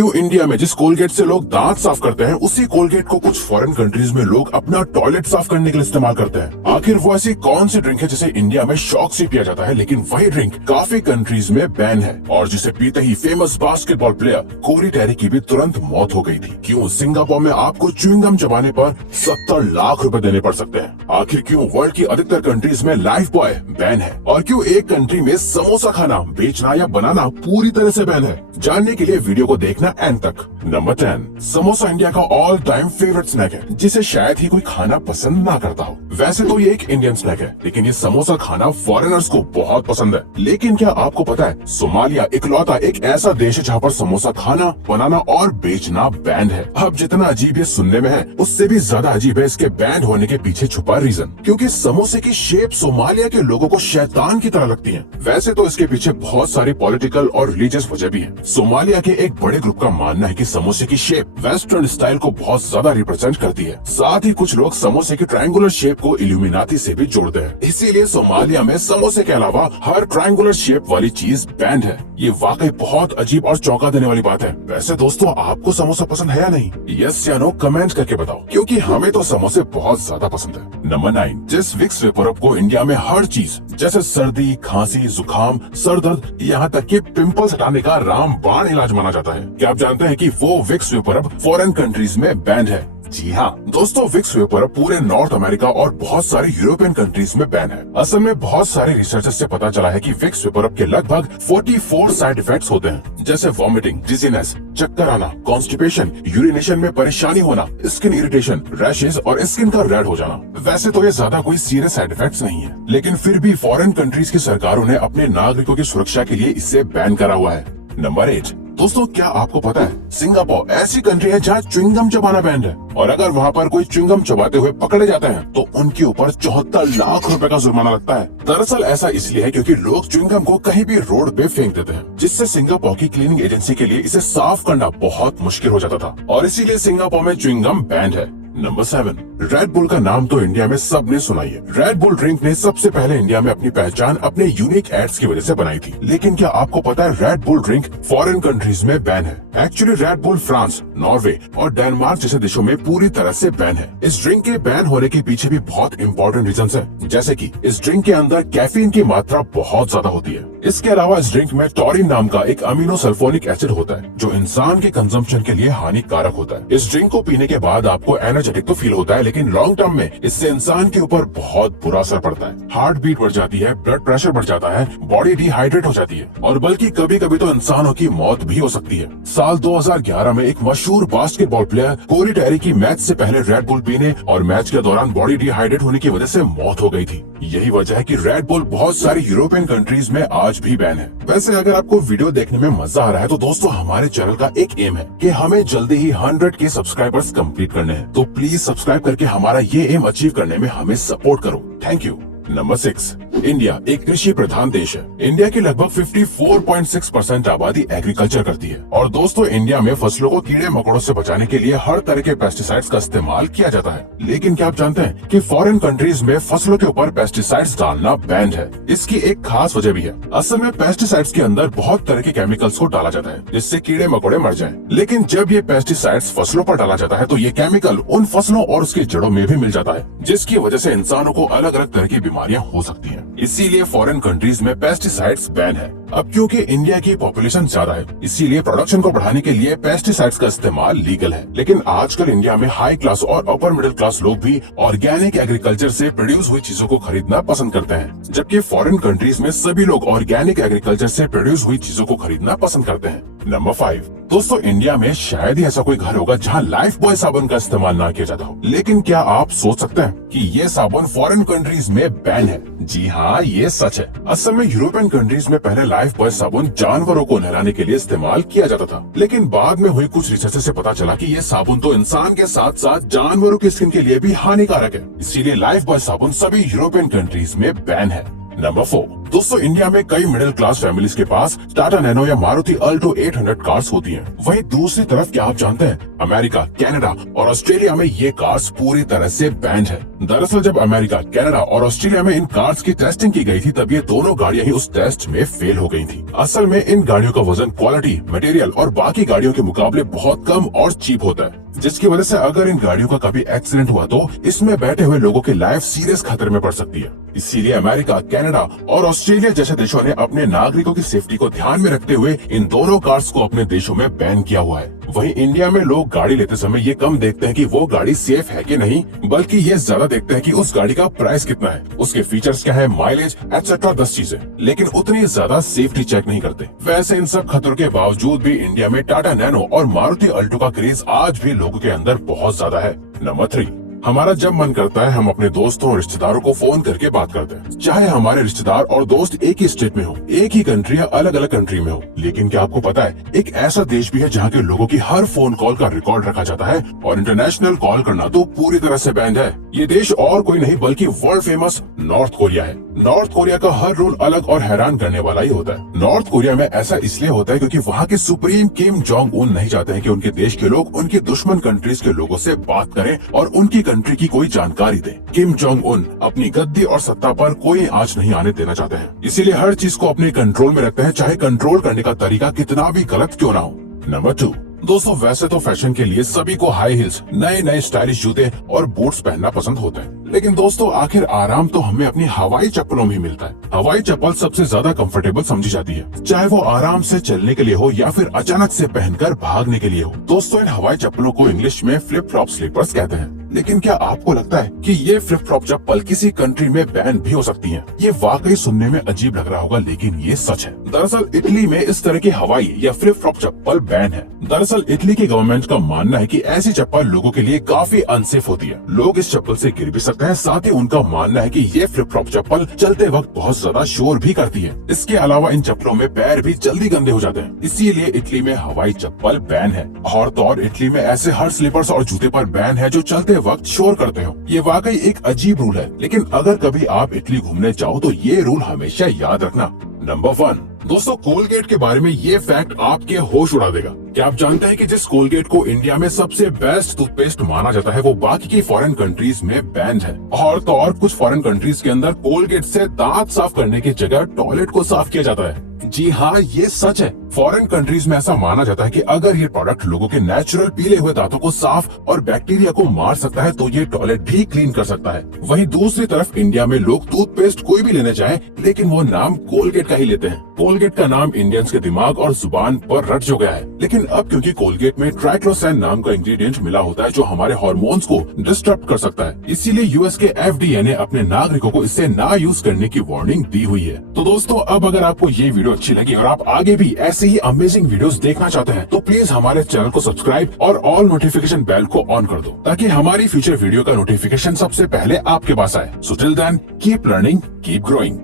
क्यों इंडिया में जिस कोलगेट से लोग दांत साफ करते हैं उसी कोलगेट को कुछ फॉरेन कंट्रीज में लोग अपना टॉयलेट साफ करने के लिए इस्तेमाल करते हैं। आखिर वो ऐसी कौन सी ड्रिंक है जिसे इंडिया में शौक से पिया जाता है लेकिन वही ड्रिंक काफी कंट्रीज में बैन है और जिसे पीते ही फेमस बास्केटबॉल प्लेयर कोरी टेरी की भी तुरंत मौत हो गई थी। क्यों सिंगापुर में आपको च्युइंगम चबाने पर 70 लाख रुपए देने पड़ सकते हैं। आखिर क्यों वर्ल्ड की अधिकतर कंट्रीज में लाइफ बॉय बैन है और क्यों एक कंट्री में समोसा खाना, बेचना या बनाना पूरी तरह से बैन है। जानने के लिए वीडियो को देखना एंड तक। नंबर 10, समोसा इंडिया का ऑल टाइम फेवरेट स्नैक है जिसे शायद ही कोई खाना पसंद ना करता हो। वैसे तो ये एक इंडियन स्नैक है लेकिन ये समोसा खाना फॉरेनर्स को बहुत पसंद है। लेकिन क्या आपको पता है सोमालिया इकलौता एक ऐसा देश है जहाँ पर समोसा खाना, बनाना और बेचना बैन है। अब जितना अजीब ये सुनने में है उससे भी ज्यादा अजीब है इसके बैन होने के पीछे छुपा रीजन, क्योंकि समोसे की शेप सोमालिया के लोगों को शैतान की तरह लगती है। वैसे तो इसके पीछे बहुत सारी पॉलिटिकल और रिलीजियस वजह भी है। सोमालिया के एक बड़े ग्रुप का मानना है कि समोसे की शेप वेस्टर्न स्टाइल को बहुत ज्यादा रिप्रेजेंट करती है। साथ ही कुछ लोग समोसे की ट्रायंगुलर शेप को इल्यूमिनाती से भी जोड़ते हैं। इसीलिए सोमालिया में समोसे के अलावा हर ट्रायंगुलर शेप वाली चीज बैंड है। ये वाकई बहुत अजीब और चौंका देने वाली बात है। वैसे दोस्तों आपको समोसा पसंद है या नहीं? यस या नो कमेंट करके बताओ, क्योंकि हमें तो समोसे बहुत ज्यादा पसंद है। नंबर 9, जिस विक्स वेपोरब को इंडिया में हर चीज जैसे सर्दी, खांसी, जुकाम, सर दर्द, यहाँ तक कि पिंपल्स हटाने का रामबाण इलाज माना जाता है। क्या आप जानते हैं कि वो विक्स वेपोरब फॉरेन कंट्रीज में बैंड है? जी हाँ दोस्तों, विक्स वेपोरब पूरे नॉर्थ अमेरिका और बहुत सारी यूरोपियन कंट्रीज में बैन है। असल में बहुत सारे रिसर्चर्स से पता चला है कि विक्स वेपोरब के लगभग 44 साइड इफेक्ट्स होते हैं, जैसे वॉमिटिंग, डिजीनेस, चक्कर आना, कॉन्स्टिपेशन, यूरिनेशन में परेशानी होना, स्किन इरिटेशन, रैशेज और स्किन का रेड हो जाना। वैसे तो ये ज्यादा कोई सीरियस साइड इफेक्ट्स नहीं है, लेकिन फिर भी फॉरेन कंट्रीज की सरकारों ने अपने नागरिकों की सुरक्षा के लिए इसे बैन करा हुआ है। नंबर 8, दोस्तों क्या आपको पता है सिंगापुर ऐसी कंट्री है जहाँ च्युइंगम चबाना बैन है और अगर वहाँ पर कोई च्युइंगम चबाते हुए पकड़े जाते हैं तो उनके ऊपर 74 लाख रुपए का जुर्माना लगता है। दरअसल ऐसा इसलिए है क्योंकि लोग च्युइंगम को कहीं भी रोड पे फेंक देते हैं, जिससे सिंगापुर की क्लीनिंग एजेंसी के लिए इसे साफ करना बहुत मुश्किल हो जाता था और इसीलिए सिंगापुर में च्युइंगम बैन है। नंबर 7, रेड बुल का नाम तो इंडिया में सबने सुना ही है। रेड बुल ड्रिंक ने सबसे पहले इंडिया में अपनी पहचान अपने यूनिक एड्स की वजह से बनाई थी। लेकिन क्या आपको पता है red bull drink foreign countries में बैन है? Actually red bull France, Norway और डेनमार्क जैसे देशों में पूरी तरह से बैन है। इस ड्रिंक के बैन होने के पीछे भी बहुत इंपॉर्टेंट रीजंस हैं, जैसे कि इस ड्रिंक के अंदर कैफीन की मात्रा बहुत ज्यादा होती है। इसके अलावा इस ड्रिंक में टॉरिन नाम का एक अमीनो सल्फोनिक एसिड होता है जो इंसान के कंजम्पशन के लिए हानिकारक होता है। इस ड्रिंक को पीने के बाद आपको एनर्जेटिक तो फील होता है, लेकिन लॉन्ग टर्म में इससे इंसान के ऊपर बहुत बुरा असर पड़ता है। हार्ट बीट बढ़ जाती है, ब्लड प्रेशर बढ़ जाता है, बॉडी डिहाइड्रेट हो जाती है और बल्कि कभी कभी तो इंसानों की मौत भी हो सकती है। साल 2011 में एक मशहूर बास्केटबॉल प्लेयर कोरी टेरी की मैच से पहले रेड बुल पीने और मैच के दौरान बॉडी डिहाइड्रेट होने की वजह से मौत हो गई थी। यही वजह है कि रेड बुल बहुत सारी यूरोपियन कंट्रीज में आज भी बैन है। वैसे अगर आपको वीडियो देखने में मजा आ रहा है तो दोस्तों हमारे चैनल का एक एम है कि हमें जल्दी ही 100 के सब्सक्राइबर्स कंप्लीट करने हैं, तो प्लीज सब्सक्राइब करके हमारा ये एम अचीव करने में हमें सपोर्ट करो। Thank you. नंबर 6, इंडिया एक कृषि प्रधान देश है। इंडिया की लगभग 54.6% आबादी एग्रीकल्चर करती है और दोस्तों इंडिया में फसलों को कीड़े मकोड़ों से बचाने के लिए हर तरह के पेस्टिसाइड्स का इस्तेमाल किया जाता है। लेकिन क्या आप जानते हैं कि फॉरेन कंट्रीज में फसलों के ऊपर पेस्टिसाइड्स डालना बैन है? इसकी एक खास वजह भी है। असल में पेस्टिसाइड्स के अंदर बहुत तरह के केमिकल्स को डाला जाता है जिससे कीड़े मकोड़े मर जाएं। लेकिन जब ये पेस्टिसाइड्स फसलों पर डाला जाता है तो ये केमिकल उन फसलों और उसकी जड़ों में भी मिल जाता है, जिसकी वजह से इंसानों को अलग अलग तरह की बीमारियां हो सकती हैं। इसीलिए फॉरेन कंट्रीज में पेस्टिसाइड्स बैन है। अब क्योंकि इंडिया की पॉपुलेशन ज्यादा है इसीलिए प्रोडक्शन को बढ़ाने के लिए पेस्टिसाइड्स का इस्तेमाल लीगल है। लेकिन आजकल इंडिया में हाई क्लास और अपर मिडिल क्लास लोग भी ऑर्गेनिक एग्रीकल्चर से प्रोड्यूस हुई चीजों को खरीदना पसंद करते हैं, जबकि फॉरेन कंट्रीज में सभी लोग ऑर्गेनिक एग्रीकल्चर से प्रोड्यूस हुई चीजों को खरीदना पसंद करते हैं। नंबर 5, दोस्तों इंडिया में शायद ही ऐसा कोई घर होगा जहां लाइफ बॉय साबुन का इस्तेमाल ना किया जाता हो। लेकिन क्या आप सोच सकते हैं कि ये साबुन फॉरेन कंट्रीज में बैन है? जी हाँ, ये सच है। असल में यूरोपियन कंट्रीज में पहले लाइफ बॉय साबुन जानवरों को नहलाने के लिए इस्तेमाल किया जाता था, लेकिन बाद में हुई कुछ रिसर्च से पता चला कि ये साबुन तो इंसान के साथ साथ जानवरों की स्किन के लिए भी हानिकारक है। इसीलिए लाइफ बॉय साबुन सभी यूरोपियन कंट्रीज में बैन है। नंबर 4, दोस्तों इंडिया में कई मिडिल क्लास फैमिलीज के पास टाटा नैनो या मारुति अल्टो 800 कार्स होती हैं। वहीं दूसरी तरफ क्या आप जानते हैं, अमेरिका, कनाडा और ऑस्ट्रेलिया में ये कार्स पूरी तरह से बैंड है। दरअसल जब अमेरिका, कनाडा और ऑस्ट्रेलिया में इन कार्स की टेस्टिंग की गई थी तब ये दोनों गाड़ियां ही उस टेस्ट में फेल हो गई थी। असल में इन गाड़ियों का वजन, क्वालिटी, मटेरियल और बाकी गाड़ियों के मुकाबले बहुत कम और चीप होता है, जिसकी वजह से अगर इन गाड़ियों का कभी एक्सीडेंट हुआ तो इसमें बैठे हुए लोगों की लाइफ सीरियस खतरे में पड़ सकती है। इसीलिए अमेरिका, कनाडा और ऑस्ट्रेलिया जैसे देशों ने अपने नागरिकों की सेफ्टी को ध्यान में रखते हुए इन दोनों कार्स को अपने देशों में बैन किया हुआ है। वहीं इंडिया में लोग गाड़ी लेते समय ये कम देखते हैं कि वो गाड़ी सेफ है कि नहीं, बल्कि ये ज्यादा देखते हैं कि उस गाड़ी का प्राइस कितना है, उसके फीचर्स क्या है, माइलेज एक्सेट्रा 10 चीजें, लेकिन उतनी ज्यादा सेफ्टी चेक नहीं करते। वैसे इन सब खतरों के बावजूद भी इंडिया में टाटा नैनो और मारुति अल्टो का क्रेज आज भी लोगों के अंदर बहुत ज्यादा है। नंबर 3, हमारा जब मन करता है हम अपने दोस्तों और रिश्तेदारों को फोन करके बात करते हैं, चाहे हमारे रिश्तेदार और दोस्त एक ही स्टेट में हो, एक ही कंट्री या अलग अलग कंट्री में हो। लेकिन क्या आपको पता है, एक ऐसा देश भी है जहाँ के लोगों की हर फोन कॉल का रिकॉर्ड रखा जाता है और इंटरनेशनल कॉल करना तो पूरी तरह से बैंड है। ये देश और कोई नहीं बल्कि वर्ल्ड फेमस नॉर्थ कोरिया है। नॉर्थ कोरिया का हर रूल अलग और हैरान करने वाला ही होता है। नॉर्थ कोरिया में ऐसा इसलिए होता है क्योंकि वहाँ के सुप्रीम किम जोंग उन नहीं चाहते हैं कि उनके देश के लोग उनके दुश्मन कंट्रीज के लोगों से बात करें और उनकी कंट्री की कोई जानकारी दे। किम जोंग उन अपनी गद्दी और सत्ता पर कोई आंच नहीं आने देना चाहते हैं, इसीलिए हर चीज को अपने कंट्रोल में रखते हैं, चाहे कंट्रोल करने का तरीका कितना भी गलत क्यों ना हो। नंबर 2, दोस्तों वैसे तो फैशन के लिए सभी को हाई हील्स, नए नए स्टाइलिश जूते और बूट्स पहनना पसंद होते हैं, लेकिन दोस्तों आखिर आराम तो हमें अपनी हवाई चप्पलों में मिलता है। हवाई चप्पल सबसे ज्यादा कंफर्टेबल समझी जाती है, चाहे वो आराम से चलने के लिए हो या फिर अचानक से पहनकर भागने के लिए हो। दोस्तों इन हवाई चप्पलों को इंग्लिश में फ्लिप फ्लॉप स्लीपर्स कहते हैं। लेकिन क्या आपको लगता है कि ये फ्लिप फ्लॉप चप्पल किसी कंट्री में बैन भी हो सकती हैं? ये वाकई सुनने में अजीब लग रहा होगा, लेकिन ये सच है। दरअसल इटली में इस तरह की हवाई या फ्लिप फ्लॉप चप्पल बैन है। दरअसल इटली की गवर्नमेंट का मानना है कि ऐसी चप्पल लोगों के लिए काफी अनसेफ होती है, लोग इस चप्पल से गिर भी सकते हैं। साथ ही उनका मानना है कि ये फ्लिप फ्लॉप चप्पल चलते वक्त बहुत ज्यादा शोर भी करती है। इसके अलावा इन चप्पलों में पैर भी जल्दी गंदे हो जाते हैं, इसीलिए इटली में हवाई चप्पल बैन है। और तो और इटली में ऐसे हर स्लीपर्स और जूते पर बैन है जो चलते वक्त शोर करते हो। ये वाकई एक अजीब रूल है, लेकिन अगर कभी आप इटली घूमने जाओ तो ये रूल हमेशा याद रखना। नंबर 1, दोस्तों कोलगेट के बारे में ये फैक्ट आपके होश उड़ा देगा। क्या आप जानते हैं कि जिस कोलगेट को इंडिया में सबसे बेस्ट टूथपेस्ट माना जाता है वो बाकी की फॉरेन कंट्रीज में बैंड है। और तो और कुछ फॉरेन कंट्रीज के अंदर कोलगेट से दांत साफ करने की जगह टॉयलेट को साफ किया जाता है। जी हाँ, ये सच है। फॉरेन कंट्रीज में ऐसा माना जाता है कि अगर ये प्रोडक्ट लोगों के नेचुरल पीले हुए दांतों को साफ और बैक्टीरिया को मार सकता है तो ये टॉयलेट भी क्लीन कर सकता है। वहीं दूसरी तरफ इंडिया में लोग टूथपेस्ट कोई भी लेने चाहे लेकिन वो नाम कोलगेट का ही लेते हैं। कोलगेट का नाम इंडियंस के दिमाग और जुबान पर रट जो गया है, लेकिन अब क्योंकि कोलगेट में ट्राइक्लोसैन नाम का इंग्रेडिएंट मिला होता है जो हमारे हार्मोन्स को डिस्टर्ब कर सकता है, इसीलिए यूएस के FDA ने अपने नागरिकों को इससे ना यूज करने की वार्निंग दी हुई है। तो दोस्तों अब अगर आपको ये वीडियो अच्छी लगी और आप आगे भी ऐसे ही अमेजिंग वीडियोस देखना चाहते हैं तो प्लीज हमारे चैनल को सब्सक्राइब और ऑल नोटिफिकेशन बेल को ऑन कर दो ताकि हमारी फ्यूचर वीडियो का नोटिफिकेशन सबसे पहले आपके पास आए। So till then keep learning, keep growing.